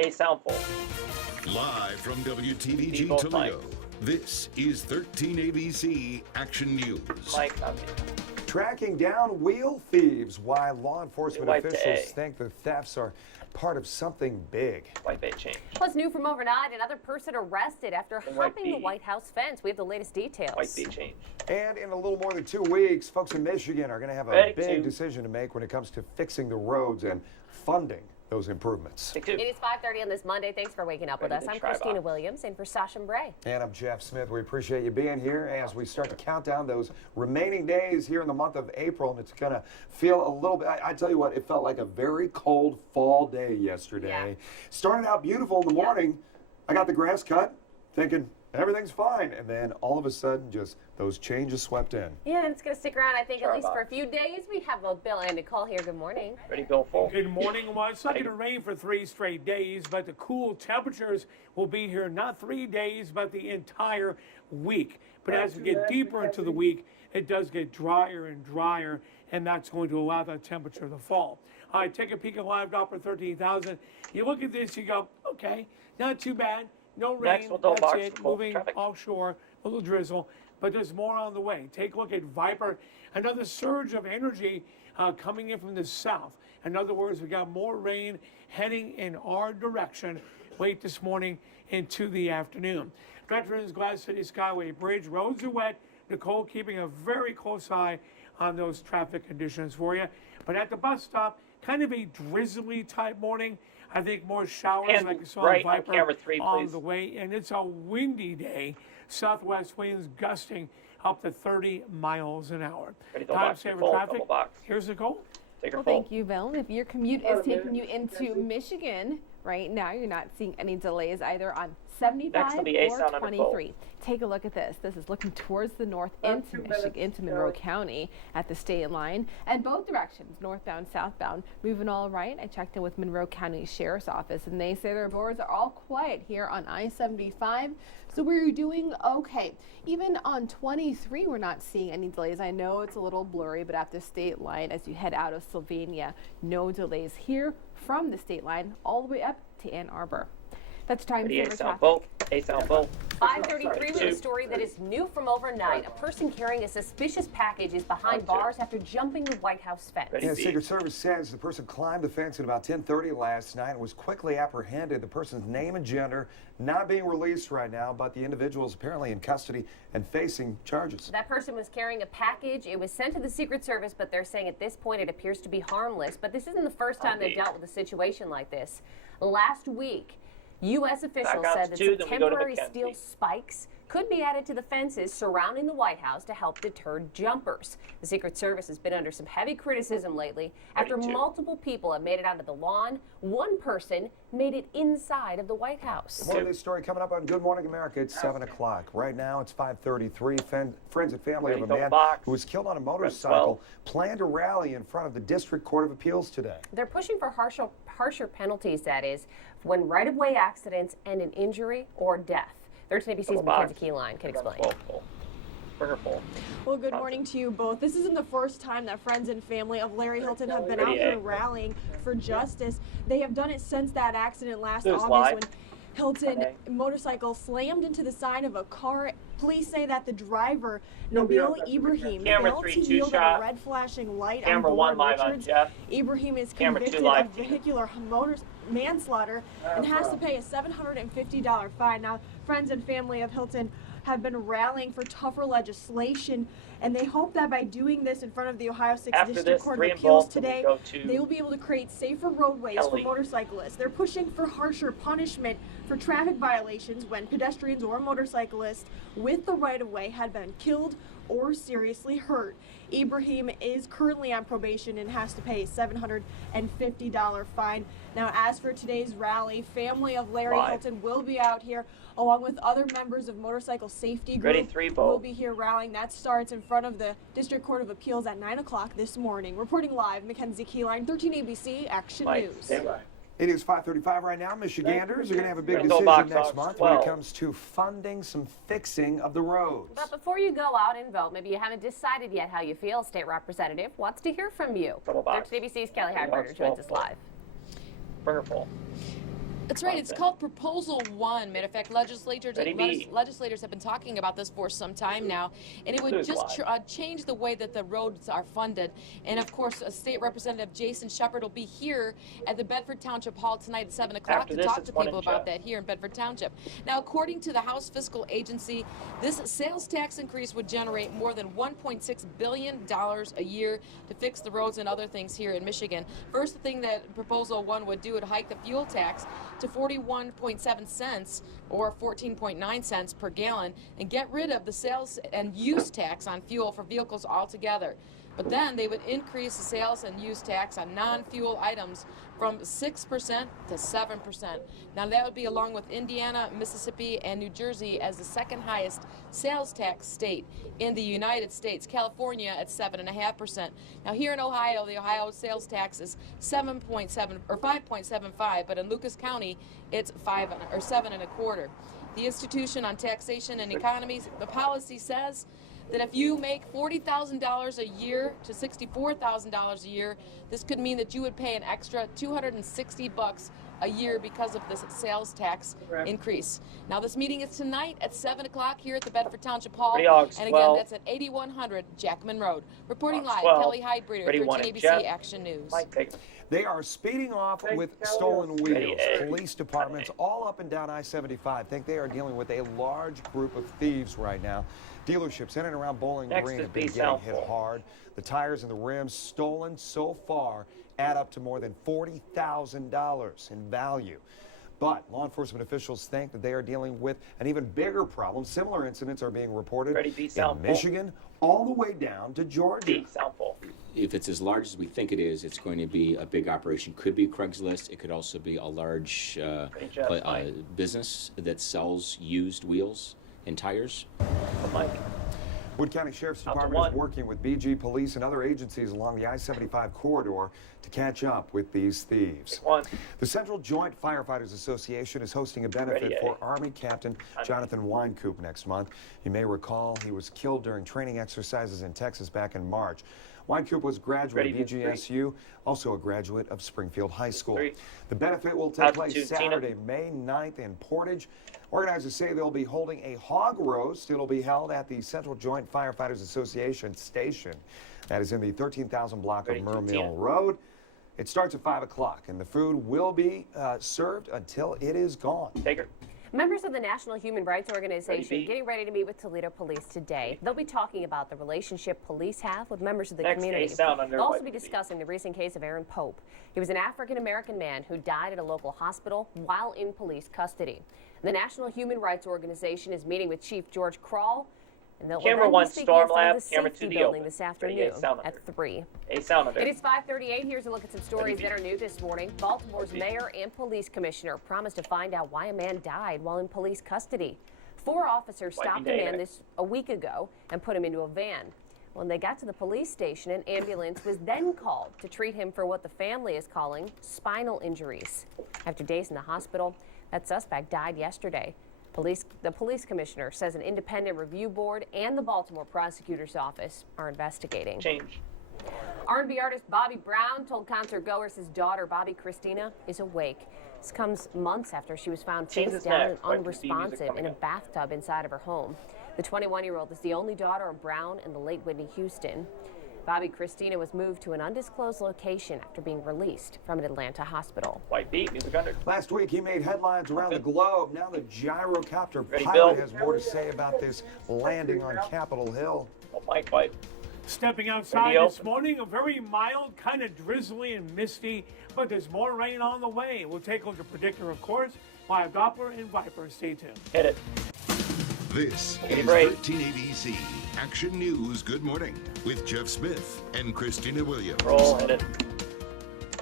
A sound full. Live from WTVG Toledo, this is 13 ABC Action News. Mike, not me. Tracking down wheel thieves. Why law enforcement White officials day. think the thefts are part of something big. White bay change. Plus, new from overnight, another person arrested after hopping the White House fence. We have the latest details. White bay change. And in a little more than 2 weeks, folks in Michigan are going to have a big decision to make when it comes to fixing the roads and funding those improvements. It is 5:30 on this Monday. Thanks for waking up with us. I'm Christina Williams, in for Sasha and Bray. And I'm Jeff Smith. We appreciate you being here as we start to count down those remaining days here in the month of April. And it's going to feel a little bit, I tell you what, it felt like a very cold fall day yesterday. Yeah. Started out beautiful in the morning. I got the grass cut, thinking everything's fine. And then all of a sudden, just those changes swept in. Yeah, and it's going to stick around, I think, at least for a few days. We have Bill and Nicole here. Good morning. Ready, Bill, full. Good morning. Well, it's not going to rain for 3 straight days, but the cool temperatures will be here not 3 days, but the entire week. But as we get deeper into the week, it does get drier and drier, and that's going to allow that temperature to fall. All right, take a peek at live Doppler 13,000. You look at this, you go, okay, not too bad. No rain, that's it, moving offshore, a little drizzle, but there's more on the way. Take a look at Viper, another surge of energy coming in from the south. In other words, we got more rain heading in our direction late this morning into the afternoon. Veterans Glass City Skyway Bridge, roads are wet. Nicole keeping a very close eye on those traffic conditions for you. But at the bus stop, kind of a drizzly type morning. I think more showers like you saw in Viper on the way. And it's a windy day. Southwest winds gusting up to 30 miles an hour. Time saver traffic. Here's Nicole. Well, thank you, Bill. If your commute is taking you into Michigan right now, you're not seeing any delays either on 75 or 23. Take a look at this. This is looking towards the north into Michigan, into Monroe County at the state line, and both directions, northbound, southbound, moving all right. I checked in with Monroe County Sheriff's Office, and they say their boards are all quiet here on I-75, so we're doing okay. Even on 23, we're not seeing any delays. I know it's a little blurry, but at the state line, as you head out of Sylvania, no delays here from the state line all the way up to Ann Arbor. That's time saver traffic. A sound full. 5:33 with a story that is new from overnight. A person carrying a suspicious package is behind bars after jumping the White House fence. Yeah, Secret Service says the person climbed the fence at about 10:30 last night and was quickly apprehended. The person's name and gender not being released right now, but the individual is apparently in custody and facing charges. That person was carrying a package. It was sent to the Secret Service, but they're saying at this point it appears to be harmless. But this isn't the first time they've dealt with a situation like this. Last week, U.S. officials said that some temporary steel spikes could be added to the fences surrounding the White House to help deter jumpers. The Secret Service has been under some heavy criticism lately after multiple people have made it onto the lawn. One person made it inside of the White House. More of this story coming up on Good Morning America. It's 7 o'clock. Right now, it's 5:33. Friends and family of a man who was killed on a motorcycle planned a rally in front of the District Court of Appeals today. They're pushing for harsher penalties, that is, when right-of-way accidents end in injury or death. 13 ABC's Mackenzie Keyline can explain. Well, good morning to you both. This isn't the first time that friends and family of Larry Hilton have been out here rallying for justice. They have done it since that accident last August when Hilton motorcycle slammed into the side of a car. Police say that the driver, Nabil Ibrahim, failed to yield at a red flashing light on board Richards. Ibrahim is convicted of vehicular manslaughter and has to pay a $750 fine. Now, friends and family of Hilton have been rallying for tougher legislation, and they hope that by doing this in front of the Ohio 6th District Court of Appeals today, they will be able to create safer roadways for motorcyclists. They're pushing for harsher punishment for traffic violations when pedestrians or motorcyclists with the right-of-way had been killed or seriously hurt. Ibrahim is currently on probation and has to pay a $750 fine. Now, as for today's rally, family of Larry Hilton will be out here along with other members of Motorcycle Safety Group. Will be here rallying. That starts in front of the District Court of Appeals at 9 o'clock this morning. Reporting live, Mackenzie Keyline, 13 ABC Action News. It is 5:35 right now. Michiganders are going to have a big decision next month when it comes to funding some fixing of the roads. But before you go out and vote, maybe you haven't decided yet how you feel. State Representative wants to hear from you. 13 ABC's Kelly Hagberger joins us live. That's right. It's called Proposal 1. Matter of fact, legislators have been talking about this for some time now, and it would just change the way that the roads are funded. And of course, State Representative Jason Shepard will be here at the Bedford Township Hall tonight at 7 o'clock to talk to people about that here in Bedford Township. Now, according to the House Fiscal Agency, this sales tax increase would generate more than $1.6 billion a year to fix the roads and other things here in Michigan. First, the thing that Proposal 1 would do would hike the fuel tax to 41.7 cents or 14.9 cents per gallon and get rid of the sales and use tax on fuel for vehicles altogether. But then they would increase the sales and use tax on non-fuel items from 6% to 7%. Now that would be along with Indiana, Mississippi, and New Jersey as the second highest sales tax state in the United States. California at 7.5%. Now here in Ohio, the Ohio sales tax is 7.7 or 5.75, but in Lucas County, it's 7 1/4. The Institution on Taxation and Economies, the policy says that if you make $40,000 a year to $64,000 a year, this could mean that you would pay an extra $260 a year because of this sales tax increase. Now, this meeting is tonight at 7 o'clock here at the Bedford Township Hall. And again, that's at 8100 Jackman Road. Reporting live, Kelly Heidbreeder, 13 ABC Action News. They are speeding off with stolen wheels. Police departments all up and down I-75 think they are dealing with a large group of thieves right now. Dealerships in and around Bowling Green have been getting hit hard. The tires and the rims stolen so far add up to more than $40,000 in value. But law enforcement officials think that they are dealing with an even bigger problem. Similar incidents are being reported in Michigan all the way down to Georgia. If it's as large as we think it is, it's going to be a big operation. Could be Craigslist. It could also be a large business that sells used wheels and tires. Wood County Sheriff's Department is working with BG Police and other agencies along the I-75 corridor to catch up with these thieves. The Central Joint Firefighters Association is hosting a benefit for Army Captain Jonathan Wynkoop next month. You may recall he was killed during training exercises in Texas back in March. Wynkoop was a graduate of BGSU, also a graduate of Springfield High School. The benefit will take place Saturday, May 9th in Portage. Organizers say they'll be holding a hog roast. It'll be held at the Central Joint Firefighters Association station. That is in the 13,000 block of Mermill Road. It starts at 5 o'clock, and the food will be served until it is gone. Members of the National Human Rights Organization getting ready to meet with Toledo Police today. They'll be talking about the relationship police have with members of the community. They'll also be discussing the recent case of Aaron Pope. He was an African-American man who died at a local hospital while in police custody. The National Human Rights Organization is meeting with Chief George Krall, and they'll be speaking in front of the safety building this afternoon at 3. It is 5:38. Here's a look at some stories that are new this morning. Baltimore's mayor and police commissioner promised to find out why a man died while in police custody. 4 officers stopped a man a week ago and put him into a van. When they got to the police station, an ambulance was then called to treat him for what the family is calling spinal injuries. After days in the hospital, that suspect died yesterday. The police commissioner says an independent review board and the Baltimore prosecutor's office are investigating. R&B artist Bobby Brown told concert goers his daughter, Bobby Christina, is awake. This comes months after she was found face down and unresponsive in a bathtub inside of her home. The 21-year-old is the only daughter of Brown and the late Whitney Houston. Bobby Christina was moved to an undisclosed location after being released from an Atlanta hospital. Last week, he made headlines around the globe. Now the gyrocopter pilot has more to say about this landing on Capitol Hill. Stepping outside this morning, a very mild, kind of drizzly and misty, but there's more rain on the way. We'll take a look at predictor, of course, via Doppler and Viper. Stay tuned. This is 13 ABC Action News Good Morning with Jeff Smith and Christina Williams.